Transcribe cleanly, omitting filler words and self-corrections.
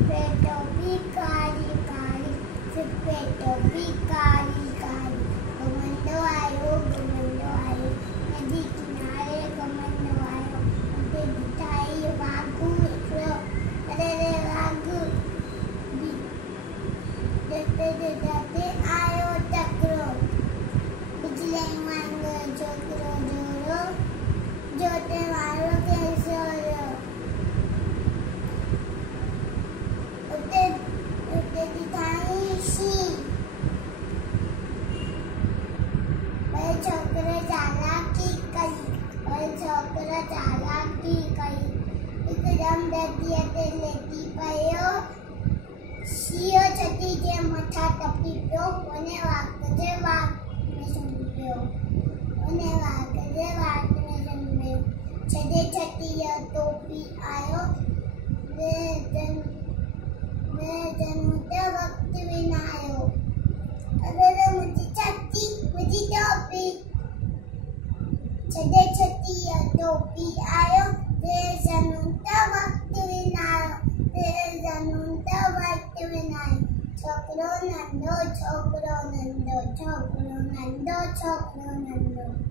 पे टोपी काली काली, सिर पे टोपी काली काली। घमंडो आयो नदी किनारे घमंडो आयो। उते बिठाई वाघू हिकिड़ो, अरे रे वाघू डरते आयो तकिड़ो। बिजली वांगुरु छोकिरो जोरो, जोते वारो खे सोरो। उते दिखाई शींहं, वरी छोकिरो चालाकी कई, हिकदमि नदीअ ते लेटी पियो। शींहं छटी जे मथां टपी पियो, उन वाघ जे वात में सुम्ही पियो। छॾे छटीअ टोपी आयो, जनु त वक़्तु विञायो। अरे मुंहिंजी छटी, मुंहिंजी टोपी। छॾे छटीअ टोपी आयो, जनु त वक़्तु विञायो। छोकिरो नंढो, छोकिरो नंढो।